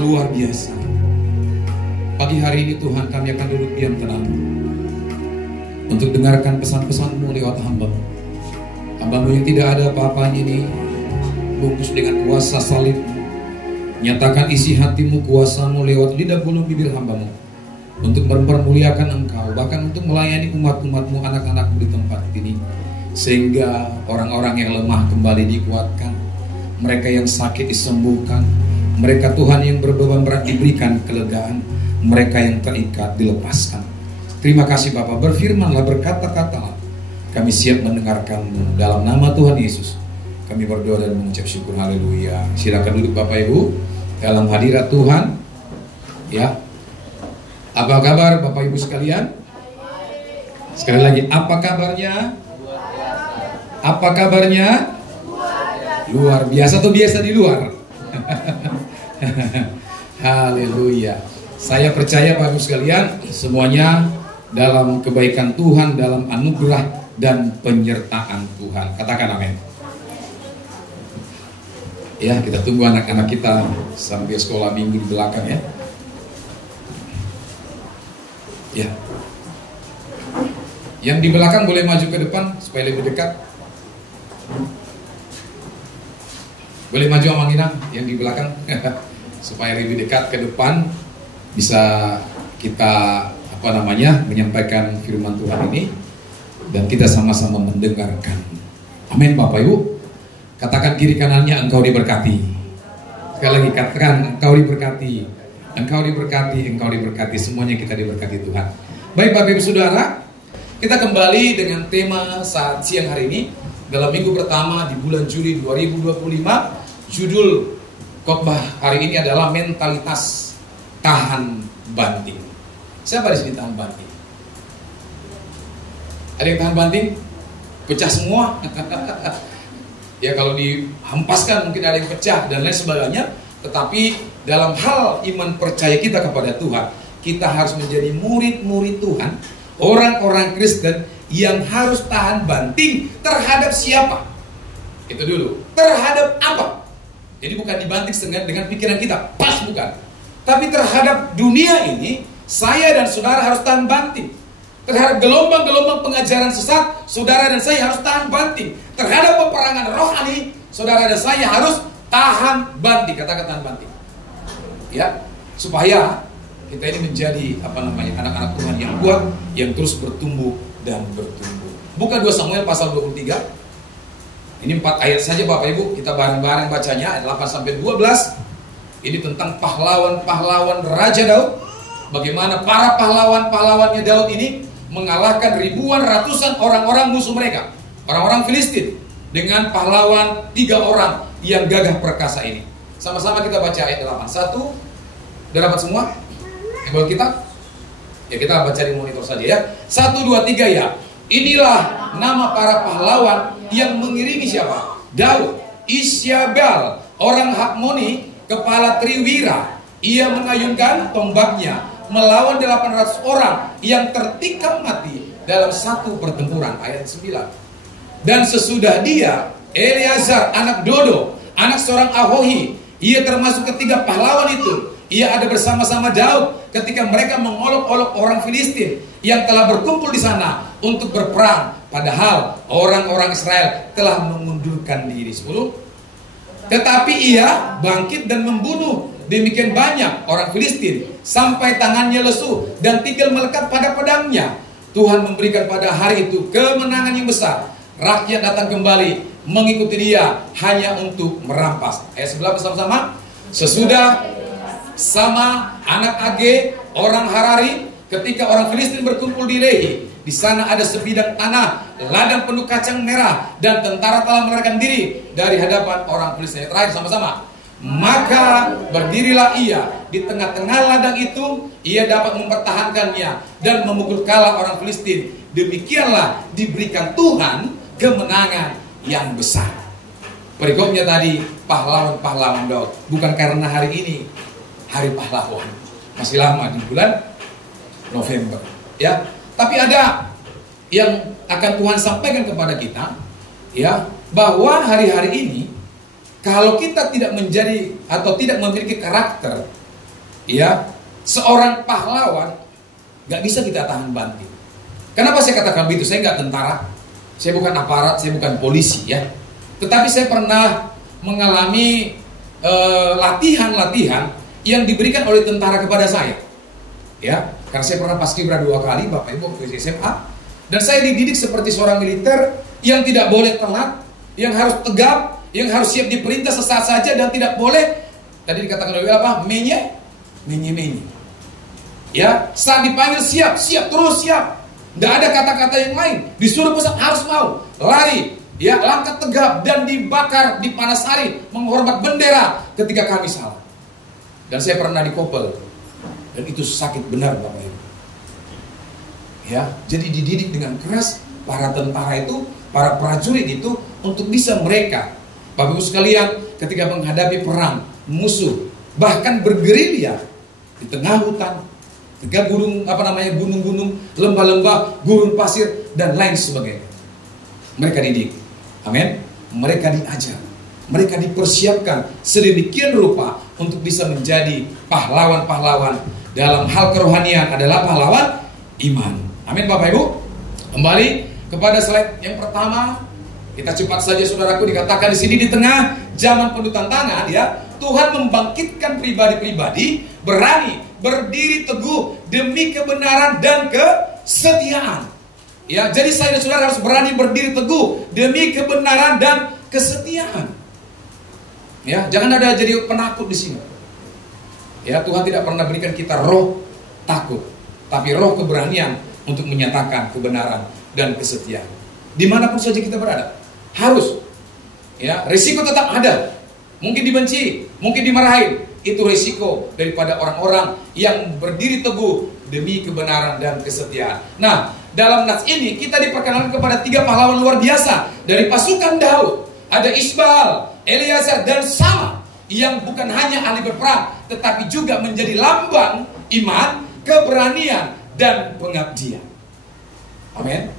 luar biasa. Pagi hari ini Tuhan, kami akan duduk diam tenang untuk dengarkan pesan-pesan-Mu lewat hamba-Mu. Hamba-Mu yang tidak ada apa-apanya ini, bungkus dengan kuasa salib. Nyatakan isi hati-Mu, kuasa-Mu lewat lidah bulu bibir hamba-Mu, untuk mempermuliakan Engkau, bahkan untuk melayani umat-umat-Mu, anak-anak-Mu di tempat ini. Sehingga orang-orang yang lemah kembali dikuatkan, mereka yang sakit disembuhkan, mereka Tuhan yang berbeban berat diberikan kelegaan, mereka yang terikat dilepaskan. Terima kasih Bapa, berfirmanlah, berkata-katalah, kami siap mendengarkan-Mu. Dalam nama Tuhan Yesus kami berdoa dan mengucap syukur. Haleluya. Silakan duduk Bapak Ibu dalam hadirat Tuhan. Ya, apa kabar Bapak Ibu sekalian? Sekali lagi, apa kabarnya? Apa kabarnya? Luar biasa atau biasa di luar? Haleluya. Saya percaya Bapak Ibu sekalian, semuanya dalam kebaikan Tuhan, dalam anugerah dan penyertaan Tuhan. Katakan amin. Ya, kita tunggu anak-anak kita sampai sekolah minggu di belakang ya. Ya. Yang di belakang boleh maju ke depan supaya lebih dekat. Boleh maju Amang Inang yang di belakang supaya lebih dekat ke depan, bisa kita menyampaikan firman Tuhan ini dan kita sama-sama mendengarkan. Amin Bapak Ibu. Katakan kiri kanannya, engkau diberkati. Sekali lagi katakan, engkau diberkati. Engkau diberkati, engkau diberkati. Semuanya kita diberkati Tuhan. Baik Bapak Ibu Saudara, kita kembali dengan tema saat siang hari ini dalam minggu pertama di bulan Juli 2025. Judul khotbah hari ini adalah mentalitas tahan banting. Siapa di sini tahan banting? Ada yang tahan banting? Pecah semua? Ya kalau dihempaskan mungkin ada yang pecah dan lain sebagainya. Tetapi dalam hal iman percaya kita kepada Tuhan, kita harus menjadi murid-murid Tuhan, orang-orang Kristen yang harus tahan banting terhadap siapa? Itu dulu. Terhadap apa? Jadi bukan dibanting dengan pikiran kita, pas bukan. Tapi terhadap dunia ini, saya dan saudara harus tahan banting. Terhadap gelombang-gelombang pengajaran sesat, saudara dan saya harus tahan banting. Terhadap peperangan rohani, saudara dan saya harus tahan banting. Katakan tahan banting. Ya, supaya kita ini menjadi anak-anak Tuhan yang kuat, yang terus bertumbuh dan bertumbuh. Buka 2 Samuel pasal 23. Ini 4 ayat saja Bapak Ibu, kita bareng-bareng bacanya, ayat 8 sampai 12. Ini tentang pahlawan-pahlawan Raja Daud. Bagaimana para pahlawan-pahlawannya Daud ini mengalahkan ribuan, ratusan orang-orang musuh mereka, orang-orang Filistin, dengan pahlawan 3 orang yang gagah perkasa ini. Sama-sama kita baca ayat 8. 1, udah dapat semua? Yang kita? Ya kita baca di monitor saja ya. 1, 2, 3 ya. Inilah nama para pahlawan yang mengiringi siapa? Daud. Isyabel, orang Hakmoni, kepala triwira. Ia mengayunkan tombaknya melawan 800 orang yang tertikam mati dalam satu pertempuran. Ayat 9. Dan sesudah dia, Eleazar anak Dodo, anak seorang Ahohi, ia termasuk ketiga pahlawan itu. Ia ada bersama-sama Daud ketika mereka mengolok-olok orang Filistin yang telah berkumpul di sana untuk berperang. Padahal orang-orang Israel telah mengundurkan diri. 10. Tetapi ia bangkit dan membunuh demikian banyak orang Filistin sampai tangannya lesu dan tinggal melekat pada pedangnya. Tuhan memberikan pada hari itu kemenangan yang besar. Rakyat datang kembali mengikuti dia hanya untuk merampas. Ayat 11 bersama-sama. Sesudah sama anak Age, orang Harari, ketika orang Filistin berkumpul di Lehi, di sana ada sebidang tanah, ladang penuh kacang merah, dan tentara telah melarikan diri dari hadapan orang Filistin. Terakhir sama-sama. Maka berdirilah ia di tengah-tengah ladang itu, ia dapat mempertahankannya dan memukul kalah orang Filistin. Demikianlah diberikan Tuhan kemenangan yang besar. Berikutnya tadi pahlawan-pahlawan Daud. Bukan karena hari ini hari pahlawan, masih lama di bulan November ya. Tapi ada yang akan Tuhan sampaikan kepada kita ya, bahwa hari-hari ini kalau kita tidak menjadi atau tidak memiliki karakter Ya, seorang pahlawan gak bisa kita tahan banting. Kenapa saya katakan begitu? Saya nggak tentara, saya bukan aparat, saya bukan polisi ya. Tetapi saya pernah mengalami latihan-latihan yang diberikan oleh tentara kepada saya. Ya, karena saya pernah paskibra 2 kali, Bapak Ibu waktu SMA, dan saya dididik seperti seorang militer yang tidak boleh telat, yang harus tegap, yang harus siap diperintah sesaat saja, dan tidak boleh, tadi dikatakan oleh apa? Menye. Ya, saat dipanggil siap, terus siap. Tidak ada kata-kata yang lain. Disuruh pesan harus mau, lari, ya, langkah tegap dan dibakar di panas hari, menghormat bendera ketika kami salah. Dan saya pernah dikopel, dan itu sakit benar, Bapak Ibu. Ya, jadi dididik dengan keras para tentara itu, para prajurit itu untuk bisa mereka, Bapak Ibu sekalian, ketika menghadapi perang musuh, bahkan bergerilya di tengah hutan, ketika gunung-gunung, lembah-lembah, gurun pasir dan lain sebagainya. Mereka didik, amin. Mereka diajar, mereka dipersiapkan sedemikian rupa untuk bisa menjadi pahlawan-pahlawan dalam hal kerohanian, adalah pahlawan iman. Amin, Bapak Ibu. Kembali kepada slide yang pertama, kita cepat saja saudaraku, dikatakan di sini di tengah zaman penuh tantangan, ya, Tuhan membangkitkan pribadi-pribadi berani berdiri teguh demi kebenaran dan kesetiaan. Ya, jadi saya dan saudara harus berani berdiri teguh demi kebenaran dan kesetiaan. Ya, jangan ada jadi penakut di sini. Ya, Tuhan tidak pernah berikan kita roh takut, tapi roh keberanian untuk menyatakan kebenaran dan kesetiaan. Dimanapun saja kita berada, harus. Ya, risiko tetap ada. Mungkin dibenci, mungkin dimarahin. Itu risiko daripada orang-orang yang berdiri teguh demi kebenaran dan kesetiaan. Nah, dalam nats ini kita diperkenalkan kepada 3 pahlawan luar biasa dari pasukan Daud. Ada Isbal, Eleazar, dan Sama, yang bukan hanya ahli berperang, tetapi juga menjadi lambang iman, keberanian, dan pengabdian. Amin.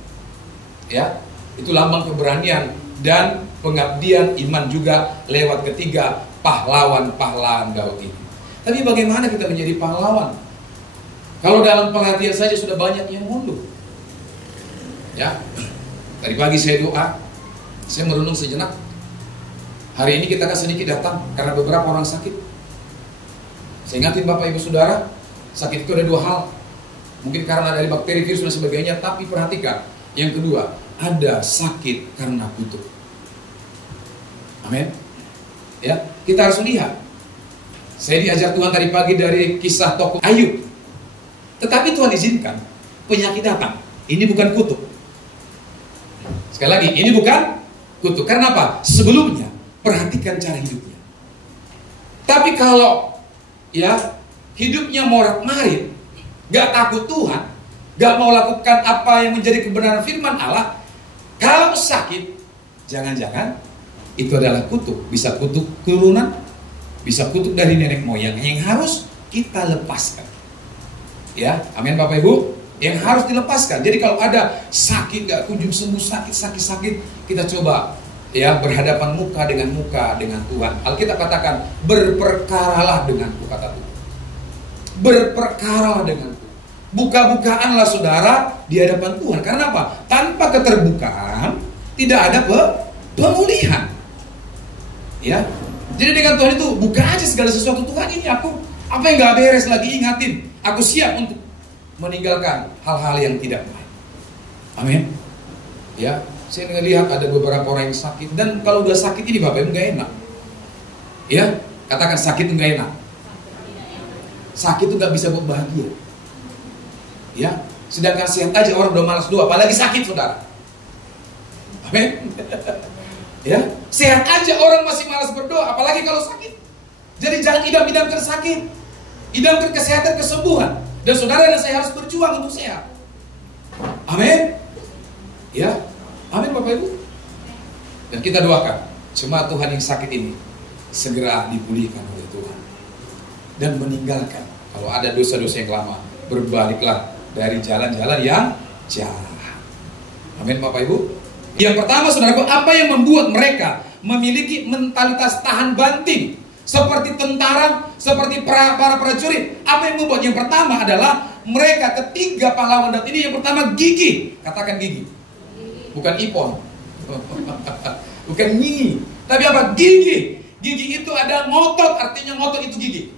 Ya, itu lambang keberanian dan pengabdian iman juga lewat ketiga pahlawan-pahlawan Daud ini. Tapi bagaimana kita menjadi pahlawan? Kalau dalam pelatihan saja sudah banyak yang mundur. Ya, tadi pagi saya doa, saya merenung sejenak. Hari ini kita akan sedikit datang karena beberapa orang sakit. Saya ingatin Bapak Ibu Saudara, sakit itu ada 2 hal. Mungkin karena dari bakteri, virus dan sebagainya, tapi perhatikan. Yang kedua, ada sakit karena kutuk. Amin. Ya, kita harus lihat. Saya diajar Tuhan tadi pagi dari kisah tokoh Ayub. Tetapi Tuhan izinkan penyakit datang. Ini bukan kutuk. Sekali lagi, ini bukan kutuk. Karena apa? Sebelumnya perhatikan cara hidupnya. Tapi kalau ya hidupnya morat-marit, gak takut Tuhan, gak mau lakukan apa yang menjadi kebenaran firman Allah, kalau sakit, jangan-jangan itu adalah kutuk. Bisa kutuk turunan, bisa kutuk dari nenek moyang yang harus kita lepaskan. Ya, amin Bapak Ibu, yang harus dilepaskan. Jadi kalau ada sakit gak kunjung sembuh, sakit, kita coba ya berhadapan muka dengan Tuhan. Alkitab katakan, berperkaralah denganku, kata Tuhan. Berperkaralah denganku. Buka-bukaanlah saudara di hadapan Tuhan. Karena apa? Tanpa keterbukaan tidak ada pemulihan. Ya, jadi dengan Tuhan itu buka aja segala sesuatu. Tuhan, ini aku apa yang gak beres lagi, ingatin. Aku siap untuk meninggalkan hal-hal yang tidak baik. Amin. Ya, saya melihat ada beberapa orang yang sakit, dan kalau udah sakit ini Bapak Ibu gak enak. Ya, katakan sakit itu gak enak. Sakit itu gak bisa buat bahagia. Ya, sedangkan sehat aja orang udah malas doa, apalagi sakit saudara. Amin. Ya, sehat aja orang masih malas berdoa, apalagi kalau sakit. Jadi jangan idam-idamkan sakit, idamkan kesehatan, kesembuhan. Dan saudara dan saya harus berjuang untuk sehat. Amin. Ya, amin Bapak Ibu. Dan kita doakan jemaat Tuhan yang sakit ini segera dipulihkan oleh Tuhan dan meninggalkan kalau ada dosa-dosa yang lama, berbaliklah dari jalan-jalan yang jahat. Amin Bapak Ibu. Yang pertama saudaraku, apa yang membuat mereka memiliki mentalitas tahan banting seperti tentara, seperti para prajurit. Apa yang membuat? Yang pertama adalah mereka ketiga pahlawan Daud ini, yang pertama gigi. Katakan gigi. Bukan ipon. Bukan gigi. Tapi apa? Gigi. Gigi itu ada ngotot, artinya ngotot itu gigi.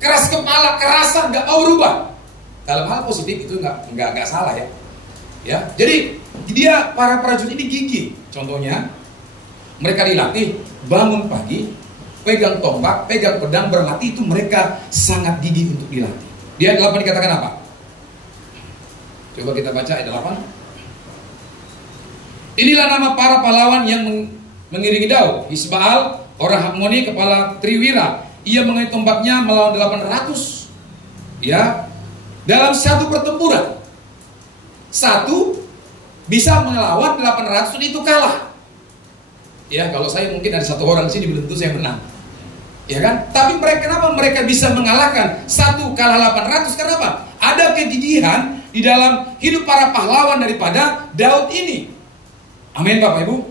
Keras kepala, kerasan, nggak mau berubah. Dalam hal positif itu nggak salah ya. Ya, jadi dia para prajurit ini gigi. Contohnya, mereka dilatih bangun pagi, pegang tombak, pegang pedang, berlatih, itu mereka sangat gigih untuk dilatih. Di ayat 8 dikatakan apa? Coba kita baca ayat 8. Inilah nama para pahlawan yang mengiringi Daud. Isbaal, orang Hakmoni, kepala triwira. Ia mengenai tombaknya melawan 800. Ya, dalam satu pertempuran. Satu bisa melawan 800 itu kalah. Ya, kalau saya mungkin ada satu orang di sini belum tentu saya menang. Ya kan? Tapi kenapa mereka bisa mengalahkan satu kalah 800? Karena apa? Ada kegigihan di dalam hidup para pahlawan daripada Daud ini. Amin Bapak Ibu.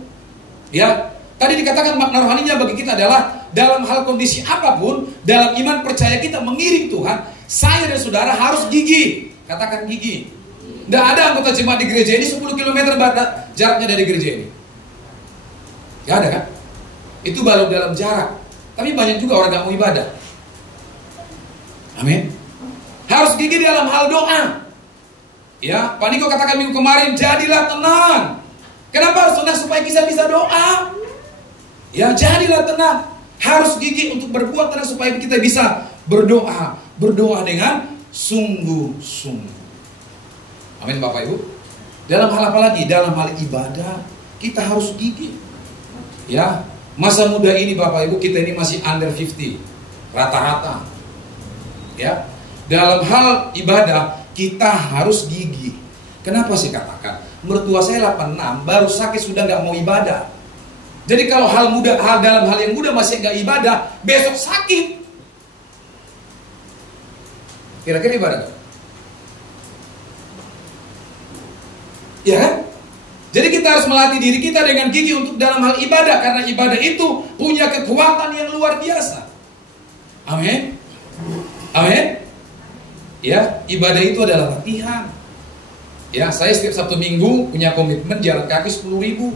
Ya, tadi dikatakan makna rohaninya bagi kita adalah dalam hal kondisi apapun, dalam iman percaya kita mengiring Tuhan, saya dan saudara harus gigih. Katakan gigih. Tidak ada anggota jemaat di gereja ini 10 km jaraknya dari gereja ini. Gak ada kan? Itu baru dalam jarak. Tapi banyak juga orang gak mau ibadah. Amin. Harus gigih dalam hal doa. Ya, Pak Niko katakan minggu kemarin, jadilah tenang. Kenapa harus tenang? Supaya kita bisa doa. Ya, jadilah tenang. Harus gigih untuk berbuat tenang supaya kita bisa berdoa. Berdoa dengan sungguh-sungguh. Amin Bapak Ibu. Dalam hal apa lagi? Dalam hal ibadah kita harus gigih. Ya, masa muda ini Bapak Ibu, kita ini masih under 50 rata-rata. Ya, dalam hal ibadah kita harus gigih. Kenapa sih katakan? Mertua saya 86 baru sakit sudah nggak mau ibadah. Jadi kalau dalam hal yang muda masih nggak ibadah, besok sakit. Kira-kira ibadah? Ya kan? Jadi kita harus melatih diri kita dengan gigih untuk dalam hal ibadah, karena ibadah itu punya kekuatan yang luar biasa. Amin. Amin. Ya, ibadah itu adalah latihan. Ya, saya setiap Sabtu Minggu punya komitmen jalan kaki 10.000.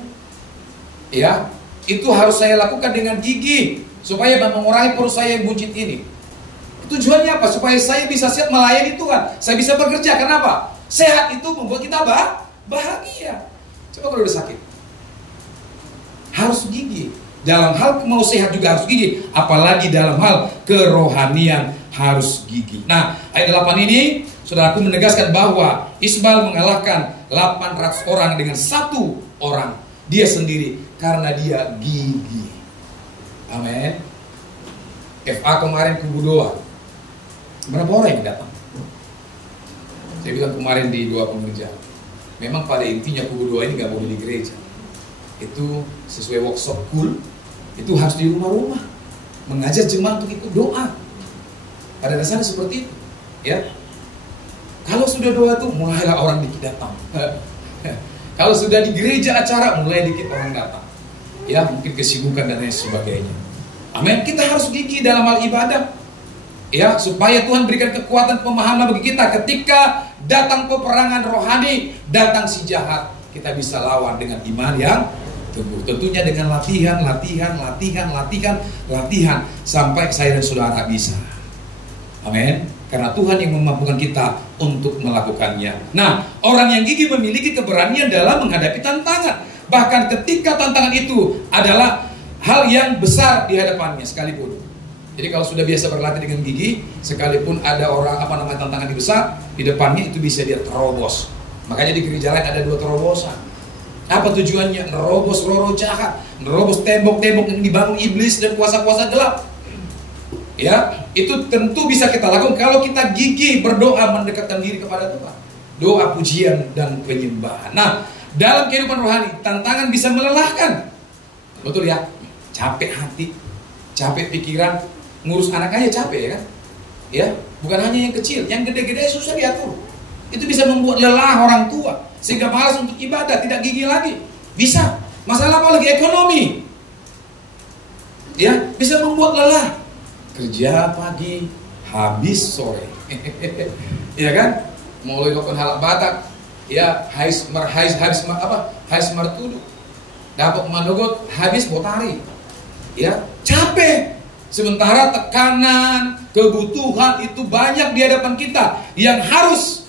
Ya, itu harus saya lakukan dengan gigih supaya mengurangi perut saya yang buncit ini. Tujuannya apa? Supaya saya bisa siap melayani Tuhan. Saya bisa bekerja. Kenapa? Sehat itu membuat kita bahagia. Coba kalau udah sakit, harus gigih. Dalam hal mau sehat juga harus gigih. Apalagi dalam hal kerohanian harus gigih. Nah, ayat 8 ini saudaraku menegaskan bahwa Isbaal mengalahkan 800 orang dengan satu orang, dia sendiri, karena dia gigih. Amin. FA kemarin kubu doa, berapa orang yang datang? Saya bilang kemarin di doa pengerja, memang pada intinya kubu doa ini gak boleh di gereja. Itu sesuai workshop cool, itu harus di rumah-rumah, mengajar jemaat untuk ikut doa. Pada dasarnya seperti itu, ya. Kalau sudah doa tuh mulailah orang dikit datang. Kalau sudah di gereja acara mulai dikit orang datang. Ya, mungkin kesibukan dan lain sebagainya. Amin. Kita harus gigih dalam hal ibadah. Ya, supaya Tuhan berikan kekuatan pemahaman bagi kita ketika datang peperangan rohani, datang si jahat, kita bisa lawan dengan iman yang teguh. Tentunya dengan latihan sampai saya dan saudara bisa. Amin. Karena Tuhan yang memampukan kita untuk melakukannya. Nah, orang yang gigih memiliki keberanian dalam menghadapi tantangan. Bahkan ketika tantangan itu adalah hal yang besar di hadapannya sekalipun. Jadi kalau sudah biasa berlatih dengan gigih, sekalipun ada orang tantangan yang besar di depannya, itu bisa dia terobos. Makanya di gereja lain ada 2 terobosan. Apa tujuannya? Nerobos roh jahat, nerobos tembok-tembok yang dibangun iblis dan kuasa-kuasa gelap. Ya, itu tentu bisa kita lakukan kalau kita gigih berdoa mendekatkan diri kepada Tuhan. Doa pujian dan penyembahan. Nah, dalam kehidupan rohani, tantangan bisa melelahkan. Betul ya? Capek hati, capek pikiran, ngurus anak aja capek ya kan? Ya, bukan hanya yang kecil, yang gede-gede susah diatur. Itu bisa membuat lelah orang tua, sehingga malas untuk ibadah, tidak gigih lagi. Bisa. Masalah apa lagi? Ekonomi. Ya, bisa membuat lelah. kerja pagi, habis sore. Ya kan? Mulai lakukan hal Batak, ya habis martudu, dapat mandogot, habis botari. Ya, capek. Sementara tekanan, kebutuhan itu banyak di hadapan kita yang harus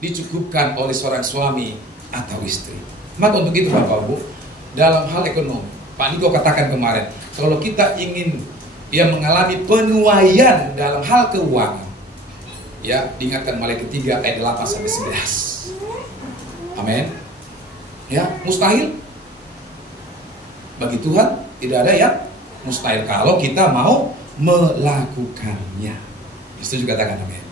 dicukupkan oleh seorang suami atau istri. Maka untuk itu Bapak Ibu, dalam hal ekonomi, Pak Niko katakan kemarin, kalau kita ingin mengalami penuaian dalam hal keuangan, ya diingatkan Maliaki 3 ayat 8 sampai 11. Amin. Ya, mustahil bagi Tuhan tidak ada yang mustahil kalau kita mau melakukannya. Itu juga katakan amin.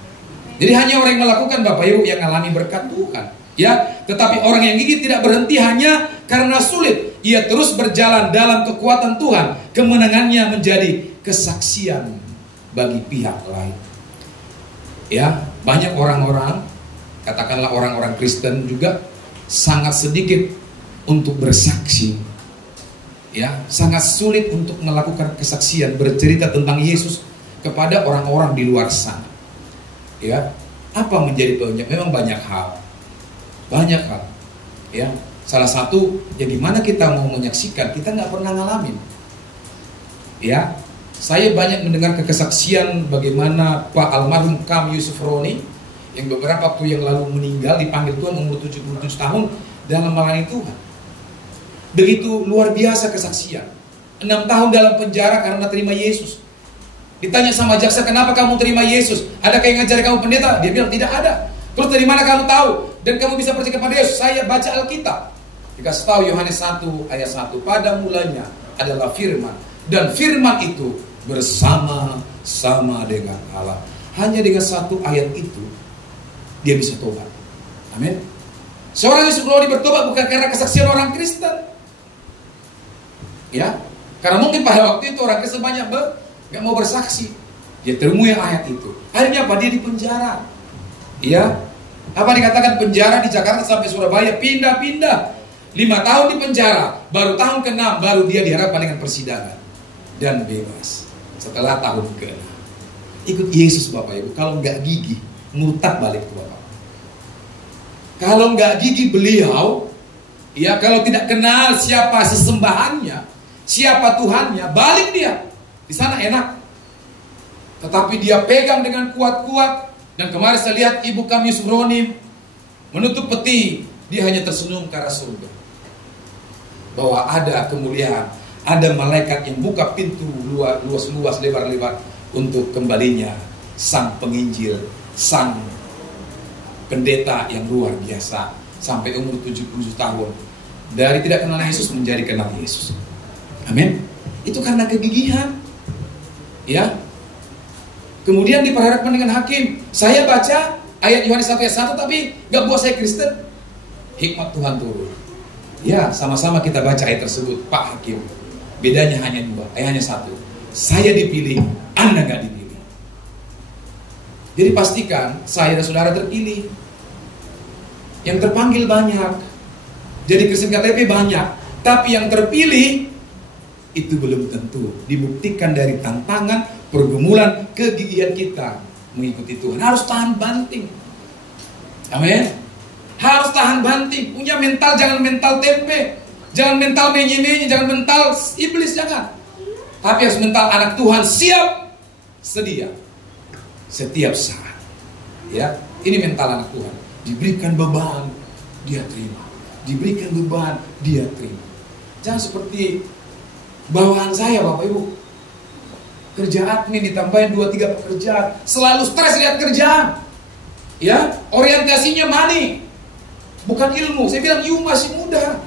Jadi hanya orang yang melakukan Bapak Ibu yang mengalami berkat Tuhan. Ya, tetapi orang yang gigih tidak berhenti hanya karena sulit. Ia terus berjalan dalam kekuatan Tuhan. Kemenangannya menjadi kesaksian bagi pihak lain. Ya, banyak orang-orang, katakanlah orang-orang Kristen juga sangat sedikit untuk bersaksi. Ya, sangat sulit untuk melakukan kesaksian, bercerita tentang Yesus kepada orang-orang di luar sana. Ya, apa menjadi penyebab? Memang banyak hal. Ya, salah satu, ya gimana kita mau menyaksikan, kita nggak pernah ngalamin. Ya, saya banyak mendengar kesaksian bagaimana Pak almarhum Kam Yusuf Roni yang beberapa waktu yang lalu meninggal, dipanggil Tuhan umur 77 tahun dalam melayani Tuhan. Begitu luar biasa kesaksian. 6 tahun dalam penjara karena terima Yesus. Ditanya sama jaksa, kenapa kamu terima Yesus? Adakah yang ngajar kamu pendeta? Dia bilang tidak ada. Terus dari mana kamu tahu? Dan kamu bisa percaya kepada Yesus? Saya baca Alkitab. Dikasih tahu Yohanes 1 ayat 1. Pada mulanya adalah firman. Dan firman itu bersama-sama dengan Allah. Hanya dengan satu ayat itu dia bisa tobat. Amin. Seorang Yusuf Roni bertobat bukan karena kesaksian orang Kristen. Ya, karena mungkin pada waktu itu orang Kristen banyak gak mau bersaksi. Dia temui ayat itu. Akhirnya apa? Dia di penjara. Ya, apa dikatakan penjara di Jakarta sampai Surabaya pindah-pindah. 5 tahun di penjara, baru tahun ke-6 baru dia dihadapkan dengan persidangan dan bebas setelah tahun ke-6. Ikut Yesus Bapak Ibu. Kalau nggak gigih, murtad balik ke Bapak. Kalau nggak gigih beliau, ya kalau tidak kenal siapa sesembahannya, siapa Tuhannya, balik dia. Di sana enak. Tetapi dia pegang dengan kuat-kuat. Dan kemarin saya lihat Ibu kami Yusuf Roni menutup peti. Dia hanya tersenyum ke arah surga. Bahwa ada kemuliaan. Ada malaikat yang buka pintu luas-luas, lebar-lebar untuk kembalinya sang penginjil, sang pendeta yang luar biasa. Sampai umur 77 tahun. Dari tidak kenal Yesus menjadi kenal Yesus. Amin. Itu karena kegigihan. Ya. Kemudian diperhadapkan dengan hakim. Saya baca ayat Yohanes 1 ayat 1 tapi gak buat saya Kristen. Hikmat Tuhan turun. Ya, sama-sama kita baca ayat tersebut, Pak Hakim. Bedanya hanya 2, hanya 1. Saya dipilih, Anda gak dipilih. Jadi pastikan saya dan saudara terpilih. Yang terpanggil banyak. Jadi Kristen KTP banyak. Tapi yang terpilih itu belum tentu. Dibuktikan dari tantangan, pergumulan, kegigihan kita mengikuti Tuhan. Harus tahan banting. Amin. Harus tahan banting. Punya mental, jangan mental tempe. Jangan mental menye-menye, jangan mental iblis, jangan. Tapi harus mental anak Tuhan, siap sedia setiap saat. Ya, ini mental anak Tuhan. Diberikan beban, dia terima. Diberikan beban, dia terima. Jangan seperti bawaan saya Bapak Ibu. Kerja admin ditambahin 2-3 pekerjaan, selalu stres lihat kerjaan. Ya, orientasinya money, bukan ilmu. Saya bilang you masih muda,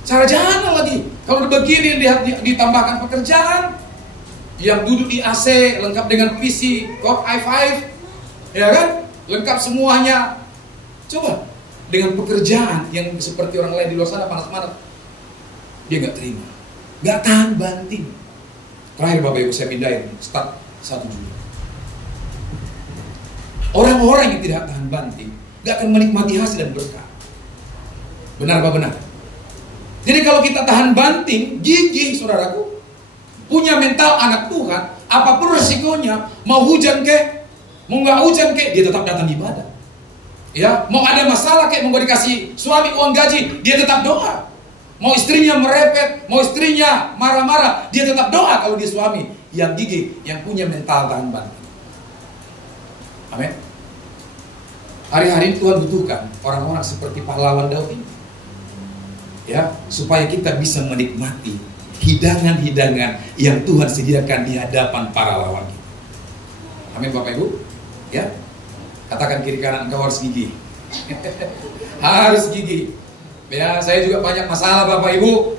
sarjana lagi. Kalau begini ditambahkan pekerjaan, yang duduk di AC lengkap dengan PC, Core i5, ya kan, lengkap semuanya. Coba dengan pekerjaan yang seperti orang lain di luar sana panas-panas, dia nggak terima, nggak tahan banting. Terakhir Bapak Ibu saya pindahin start 1 Juli. Orang-orang yang tidak tahan banting gak akan menikmati hasil dan berkah. Benar apa benar? Jadi kalau kita tahan banting, gigih saudaraku, punya mental anak Tuhan, apapun resikonya, mau hujan kek, mau nggak hujan kek, dia tetap datang ibadah. Ya, mau ada masalah kek, mau dikasih suami uang gaji, dia tetap doa. Mau istrinya merepet, mau istrinya marah-marah, dia tetap doa kalau dia suami yang gigih, yang punya mental tahan banting. Amin. Hari-hari Tuhan butuhkan orang-orang seperti pahlawan Daud ini. Ya, supaya kita bisa menikmati hidangan-hidangan yang Tuhan sediakan di hadapan para lawan kita. Amin Bapak Ibu. Ya. Katakan kiri kanan, engkau harus gigih. Harus gigih. Ya, saya juga banyak masalah Bapak Ibu.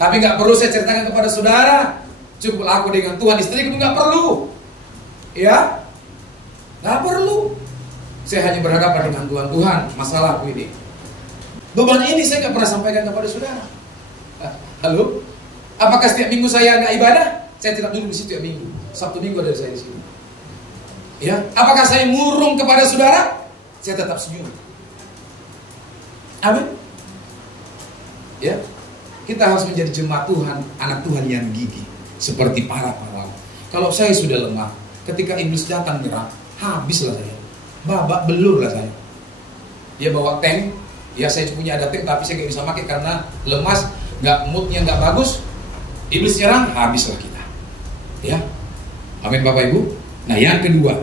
Tapi nggak perlu saya ceritakan kepada saudara. Cukup aku dengan Tuhan, istriku nggak perlu. Ya, nggak perlu. Saya hanya berhadapan dengan Tuhan, masalahku ini. Beban ini saya nggak pernah sampaikan kepada saudara. Halo? Apakah setiap minggu saya nggak ibadah? Saya tidak duduk di situ ya minggu. Sabtu minggu ada saya di sini. Ya, apakah saya murung kepada saudara? Saya tetap senyum. Amin. Ya, kita harus menjadi jemaat Tuhan, anak Tuhan yang gigih, seperti para pahlawan. Kalau saya sudah lemah, ketika iblis datang nyerang, habislah saya, babak belur lah saya. Dia bawa tank, ya saya punya ada tank, tapi saya nggak bisa pakai karena lemas, moodnya nggak bagus. Iblis nyerang, habislah kita. Ya, amin Bapak Ibu. Nah yang kedua,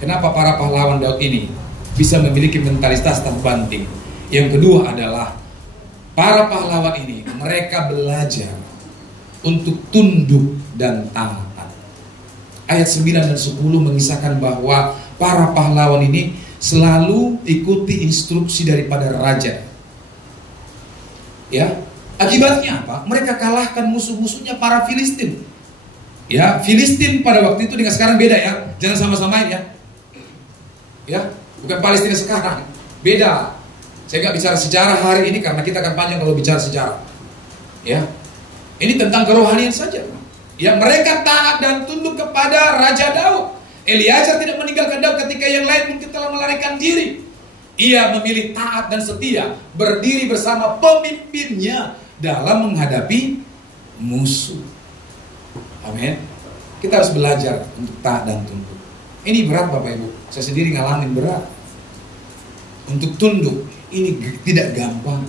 kenapa para pahlawan Daud ini bisa memiliki mentalitas tak banting? Yang kedua adalah para pahlawan ini, mereka belajar untuk tunduk dan taat. Ayat 9 dan 10 mengisahkan bahwa para pahlawan ini selalu ikuti instruksi daripada raja. Ya, akibatnya apa? Mereka kalahkan musuh-musuhnya para Filistin. Ya, Filistin pada waktu itu dengan sekarang beda ya. Jangan sama-samain ya. Ya, bukan Palestina sekarang. Beda. Saya nggak bicara sejarah hari ini karena kita akan panjang kalau bicara sejarah. Ya, ini tentang kerohanian saja. Ya, mereka taat dan tunduk kepada Raja Daud. Eliezer tidak meninggalkan Daud ketika yang lain mungkin telah melarikan diri. Ia memilih taat dan setia, berdiri bersama pemimpinnya dalam menghadapi musuh. Amin. Kita harus belajar untuk taat dan tunduk. Ini berat Bapak Ibu. Saya sendiri ngalamin berat. Untuk tunduk ini tidak gampang.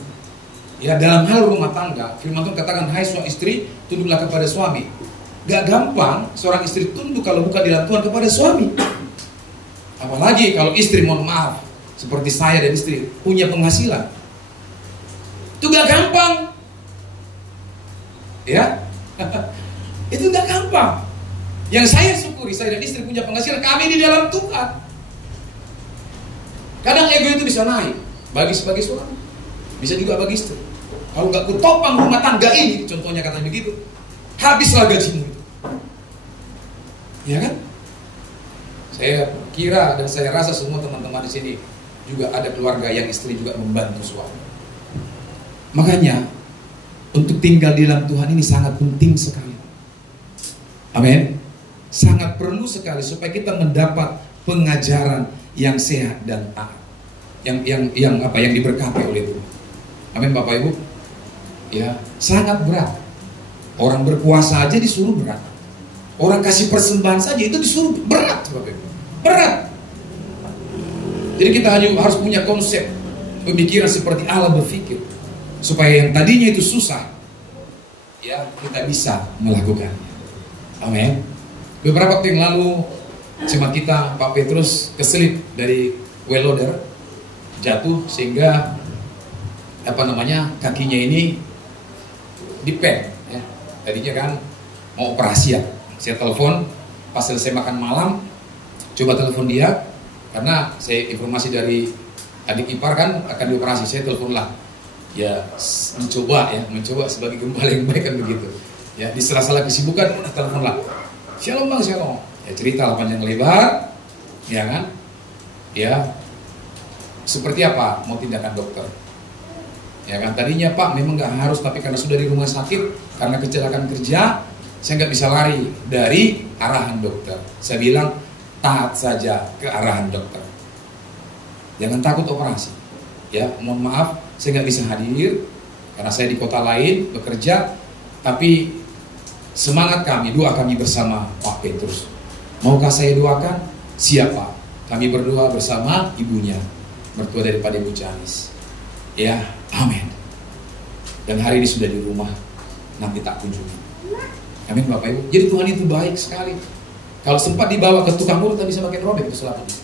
Ya, dalam hal rumah tangga, firman Tuhan katakan, hai suami istri, tunduklah kepada suami. Gak gampang seorang istri tunduk kalau bukan di dalam Tuhan kepada suami. Apalagi kalau istri, mohon maaf, seperti saya dan istri punya penghasilan, itu gak gampang. Ya, itu gak gampang. Yang saya syukuri, saya dan istri punya penghasilan, kami di dalam Tuhan. Kadang ego itu bisa naik, bagi sebagai suami, bisa juga bagi istri. Kalau gak kutopang rumah tangga ini, contohnya katanya begitu, habislah gajimu itu. Ya kan? Saya kira dan saya rasa semua teman-teman di sini juga ada keluarga yang istri juga membantu suami. Makanya untuk tinggal di dalam Tuhan ini sangat penting sekali. Amin. Sangat perlu sekali supaya kita mendapat pengajaran yang sehat dan taat, yang diberkati oleh Tuhan. Amin Bapak Ibu. Ya, sangat berat. Orang berpuasa aja disuruh berat. Orang kasih persembahan saja itu disuruh berat Bapak Ibu. Berat. Jadi kita hanya harus punya konsep pemikiran seperti Allah berpikir, supaya yang tadinya itu susah, ya kita bisa melakukannya. Amin. Beberapa waktu yang lalu jemaat kita Pak Petrus keselip dari well loader, jatuh sehingga kakinya ini dipen. Ya. Tadinya kan mau operasi ya. Saya telepon pas selesai makan malam, coba telepon dia karena saya informasi dari adik ipar kan akan dioperasi. Saya telepon lah, ya mencoba sebagai gembala yang baik kan begitu. Ya di sela-sela kesibukan telepon lah. Shalom bang, shalom. Ya cerita lah panjang lebar, ya kan? Ya seperti apa mau tindakan dokter? Ya kan tadinya Pak memang nggak harus, tapi karena sudah di rumah sakit karena kecelakaan kerja, saya nggak bisa lari dari arahan dokter. Saya bilang taat saja ke arahan dokter. Jangan takut operasi. Ya mohon maaf saya nggak bisa hadir karena saya di kota lain bekerja, tapi semangat kami, doa kami bersama Pak Petrus. Maukah saya doakan? Siapa? Kami berdoa bersama ibunya, mertua daripada Ibu Janis. Ya, amin. Dan hari ini sudah di rumah, nanti tak kunjungi. Amin Bapak Ibu. Jadi Tuhan itu baik sekali. Kalau sempat dibawa ke tukang urut, tak bisa pakai robek itu selama ini.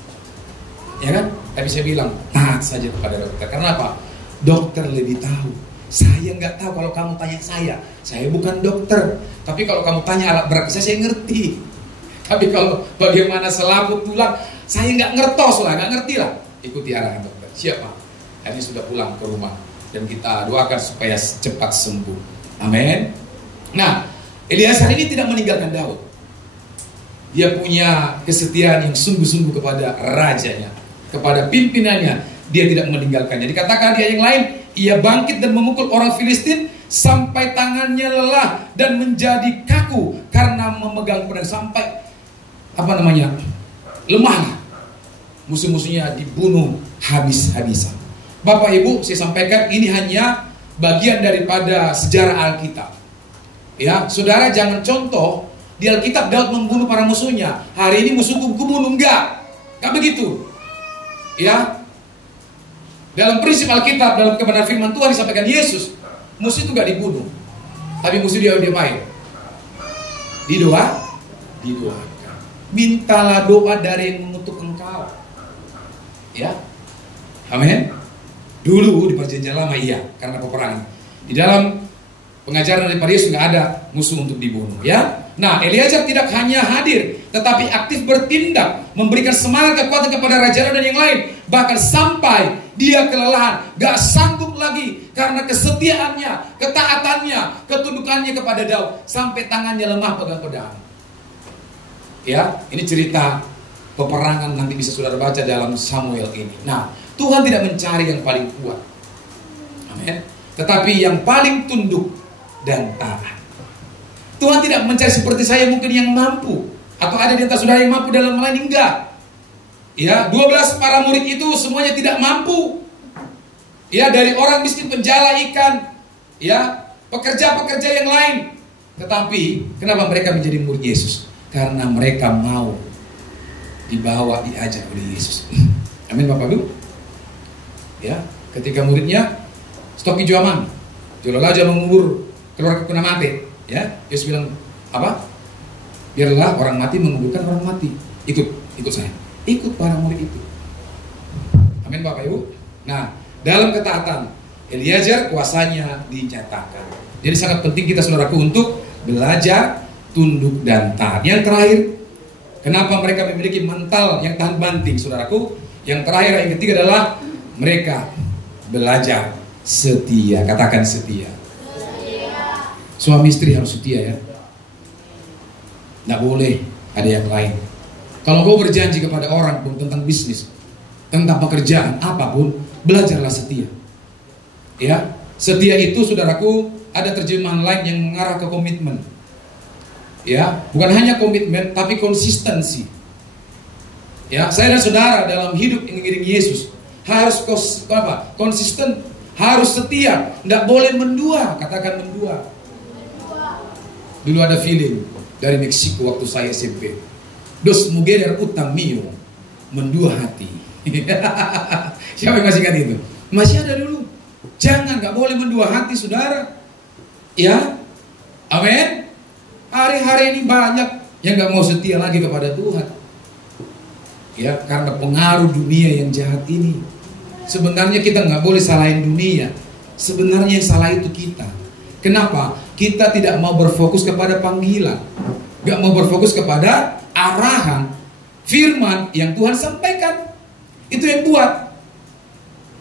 Ya kan? Tapi saya bilang, taat saja kepada dokter. Karena apa? Dokter lebih tahu. Saya nggak tahu kalau kamu tanya saya bukan dokter. Tapi kalau kamu tanya alat berat saya ngerti. Tapi kalau bagaimana selaput tulang, saya nggak ngertos lah, nggak ngerti lah. Ikuti arahan dokter. Siapa? Hari ini sudah pulang ke rumah dan kita doakan supaya cepat sembuh. Amin. Nah, Eliezer ini tidak meninggalkan Daud. Dia punya kesetiaan yang sungguh-sungguh kepada rajanya, kepada pimpinannya. Dia tidak meninggalkannya. Dikatakan dia yang lain, ia bangkit dan memukul orang Filistin sampai tangannya lelah dan menjadi kaku karena memegang pedang, sampai lemah. Musuh-musuhnya dibunuh habis-habisan. Bapak Ibu, saya sampaikan ini hanya bagian daripada sejarah Alkitab. Ya, saudara jangan contoh di Alkitab Daud membunuh para musuhnya. Hari ini musuhku bunuh, enggak begitu. Ya, dalam prinsip Alkitab, dalam kebenaran firman Tuhan disampaikan Yesus, musuh itu enggak dibunuh, tapi musuh dia diapain? Didoakan. Mintalah doa dari yang mengutuk engkau. Ya, amin. Dulu di perjanjian lama iya, karena peperangan. Di dalam pengajaran daripada Yesus nggak ada musuh untuk dibunuh. Ya, nah Eliezer tidak hanya hadir, tetapi aktif bertindak, memberikan semangat kekuatan kepada raja dan yang lain. Bahkan sampai dia kelelahan, gak sanggup lagi karena kesetiaannya, ketaatannya, ketundukannya kepada Daud, sampai tangannya lemah pegang pedang. Ya, ini cerita peperangan, nanti bisa saudara baca dalam Samuel ini. Nah, Tuhan tidak mencari yang paling kuat, amin, tetapi yang paling tunduk dan taat. Tuhan tidak mencari seperti saya mungkin yang mampu, atau ada di antara saudara yang mampu dalam hal ini, enggak. Ya, 12 para murid itu semuanya tidak mampu. Ya, dari orang miskin penjala ikan, ya, pekerja-pekerja yang lain. Tetapi kenapa mereka menjadi murid Yesus? Karena mereka mau dibawa, diajak oleh Yesus. Amin Bapak Ibu. Ya, ketika muridnya stop hijau aman, jual aja mengubur keluarga kena mati. Ya, Yesus bilang apa? Biarlah orang mati menguburkan orang mati. Ikut saya. Ikut para murid itu. Amin Bapak Ibu. Nah, dalam ketaatan Eliezer kuasanya dinyatakan. Jadi sangat penting kita saudaraku untuk belajar tunduk dan taat. Yang terakhir, kenapa mereka memiliki mental yang tahan banting saudaraku? Yang terakhir, yang ketiga adalah mereka belajar setia. Katakan setia. Suami istri harus setia ya. Nggak boleh ada yang lain. Kalau kau berjanji kepada orang pun tentang bisnis, tentang pekerjaan, apapun, belajarlah setia. Ya, setia itu saudaraku ada terjemahan lain yang mengarah ke komitmen. Ya, bukan hanya komitmen tapi konsistensi. Ya, saya dan saudara dalam hidup yang mengiringi Yesus harus konsisten, harus setia, tidak boleh mendua. Katakan mendua. Dulu ada film dari Meksiko waktu saya SMP. Dos mujeres utang mio, mendua hati. Siapa yang masih ingat itu? Masih ada dulu. Jangan, nggak boleh mendua hati saudara. Ya, amin. Hari-hari ini banyak yang nggak mau setia lagi kepada Tuhan. Ya, karena pengaruh dunia yang jahat ini. Sebenarnya kita nggak boleh salahin dunia. Sebenarnya yang salah itu kita. Kenapa? Kita tidak mau berfokus kepada panggilan, nggak mau berfokus kepada arahan firman yang Tuhan sampaikan. Itu yang buat.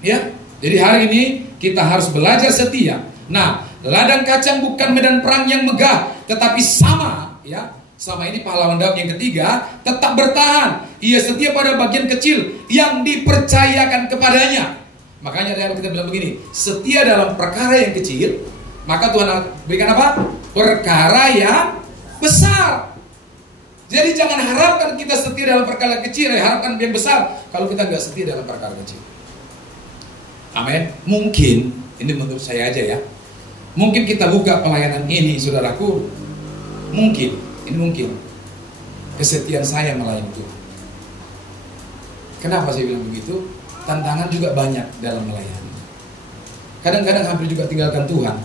Ya, jadi hari ini kita harus belajar setia. Nah, ladang kacang bukan medan perang yang megah, tetapi sama, ya. Sama ini pahlawan Daud yang ketiga, tetap bertahan. Ia setia pada bagian kecil yang dipercayakan kepadanya. Makanya ada yang kita bilang begini, setia dalam perkara yang kecil, maka Tuhan berikan apa? Perkara yang besar. Jadi jangan harapkan kita setia dalam perkara kecil, harapkan yang besar kalau kita nggak setia dalam perkara kecil. Amin. Mungkin, ini menurut saya aja ya, mungkin kita buka pelayanan ini saudaraku, Mungkin, ini mungkin kesetiaan saya melayani Tuhan. Kenapa saya bilang begitu? Tantangan juga banyak dalam melayani. Kadang-kadang hampir juga tinggalkan Tuhan.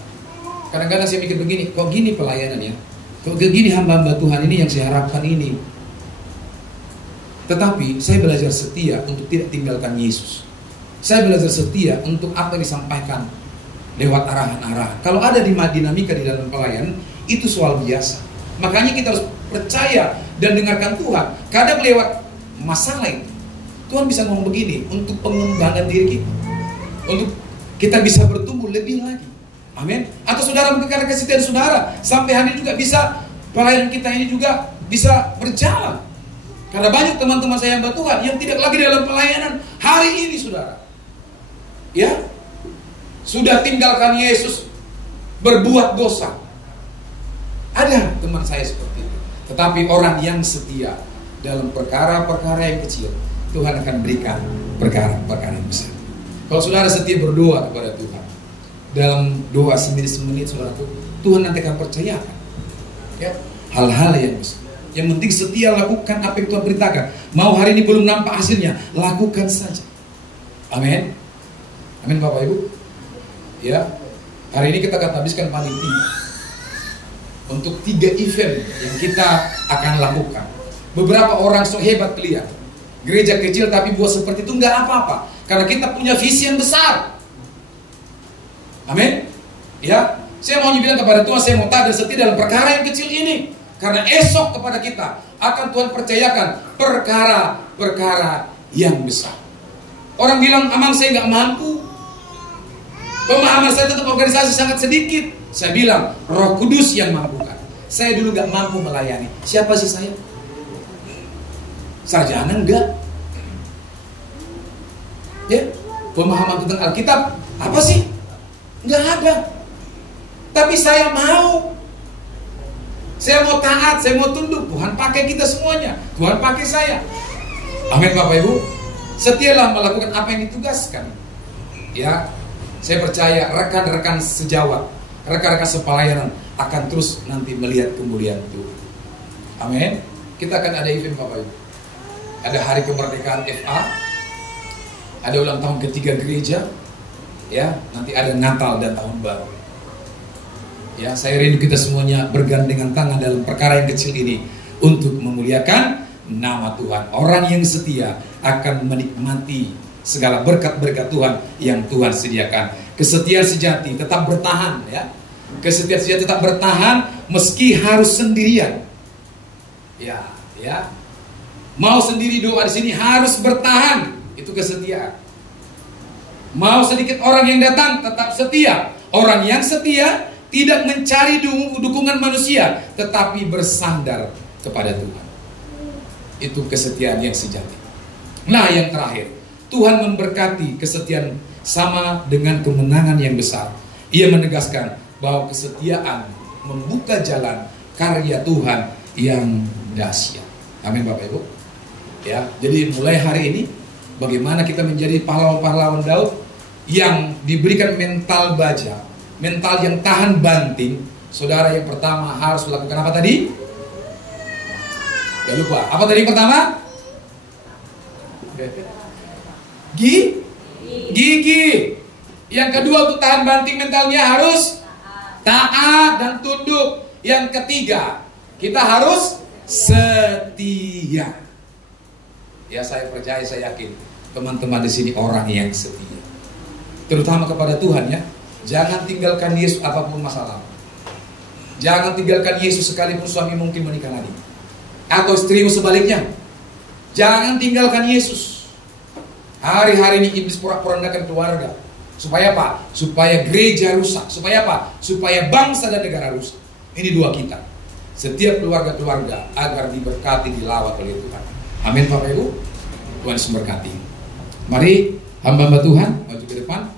Kadang-kadang saya mikir begini, kok gini pelayanan ya? Kok gini hamba-hamba Tuhan ini yang saya harapkan ini? Tetapi saya belajar setia untuk tidak tinggalkan Yesus. Saya belajar setia untuk apa yang disampaikan lewat arahan-arahan. Kalau ada dinamika di dalam pelayanan, itu soal biasa. Makanya kita harus percaya dan dengarkan Tuhan. Kadang lewat masalah itu, Tuhan bisa ngomong begini untuk pengembangan diri kita, untuk kita bisa bertumbuh lebih lagi. Amin. Atau saudara mungkin karena kesetiaan saudara sampai hari ini juga bisa pelayanan kita ini juga bisa berjalan. Karena banyak teman-teman saya yang Tuhan yang tidak lagi dalam pelayanan hari ini, saudara. Ya, sudah tinggalkan Yesus, berbuat dosa. Ada teman saya seperti itu. Tetapi orang yang setia dalam perkara-perkara yang kecil, Tuhan akan berikan perkara-perkara yang besar. Kalau saudara setia berdoa kepada Tuhan, dalam doa semenit-semenit saudara, Tuhan nanti akan percayakan ya, hal-hal yang besar. Yang penting setia lakukan apa yang Tuhan perintahkan. Mau hari ini belum nampak hasilnya, lakukan saja. Amin. Amin Bapak Ibu. Ya, hari ini kita akan habiskan panitia untuk 3 event yang kita akan lakukan. Beberapa orang so hebat kelihatan, gereja kecil tapi buat seperti itu nggak apa-apa, karena kita punya visi yang besar. Amin. Ya, saya mau bilang kepada Tuhan, saya mau taat dan setia dalam perkara yang kecil ini, karena esok kepada kita akan Tuhan percayakan perkara-perkara yang besar. Orang bilang, Amang saya nggak mampu, pemahaman saya tentang organisasi sangat sedikit. Saya bilang, Roh Kudus yang mampukan. Saya dulu nggak mampu melayani. Siapa sih saya? Sarjana enggak? Ya, pemahaman tentang Alkitab apa sih? Nggak ada. Tapi saya mau. Saya mau taat, saya mau tunduk. Tuhan pakai kita semuanya. Tuhan pakai saya. Amin Bapak Ibu. Setialah melakukan apa yang ditugaskan. Ya, saya percaya rekan-rekan sejawat, rekan-rekan sepelayanan akan terus nanti melihat kemuliaan Tuhan. Amin. Kita akan ada event Bapak Ibu. Ada hari kemerdekaan FA, ada ulang tahun ketiga gereja, ya, nanti ada Natal dan Tahun Baru. Ya, saya rindu kita semuanya bergandengan tangan dalam perkara yang kecil ini untuk memuliakan nama Tuhan. Orang yang setia akan menikmati segala berkat-berkat Tuhan yang Tuhan sediakan. Kesetiaan sejati tetap bertahan, ya. Kesetiaan sejati tetap bertahan meski harus sendirian. Ya, ya. Mau sendiri doa di sini harus bertahan, itu kesetiaan. Mau sedikit orang yang datang tetap setia. Orang yang setia tidak mencari dukungan manusia, tetapi bersandar kepada Tuhan. Itu kesetiaan yang sejati. Nah, yang terakhir, Tuhan memberkati kesetiaan sama dengan kemenangan yang besar. Ia menegaskan bahwa kesetiaan membuka jalan karya Tuhan yang dahsyat. Amin Bapak Ibu. Ya, jadi mulai hari ini bagaimana kita menjadi pahlawan-pahlawan Daud yang diberikan mental baja, mental yang tahan banting. Saudara, yang pertama harus melakukan apa tadi? Gak lupa. Apa tadi yang pertama? Gigi. Yang kedua, untuk tahan banting mentalnya harus taat dan tunduk. Yang ketiga, kita harus setia. Ya, saya percaya, saya yakin teman-teman di sini orang yang setia, terutama kepada Tuhan, ya. Jangan tinggalkan Yesus apapun masalah. Jangan tinggalkan Yesus sekalipun suami mungkin menikah lagi, atau istrimu sebaliknya. Jangan tinggalkan Yesus. Hari-hari ini iblis porak-porandakan keluarga. Supaya apa? Supaya gereja rusak. Supaya apa? Supaya bangsa dan negara rusak. Ini dua kita. Setiap keluarga-keluarga agar diberkati, dilawat oleh Tuhan. Amin Bapak Ibu. Tuhan Yesus memberkati. Mari hamba-hamba Tuhan maju ke depan.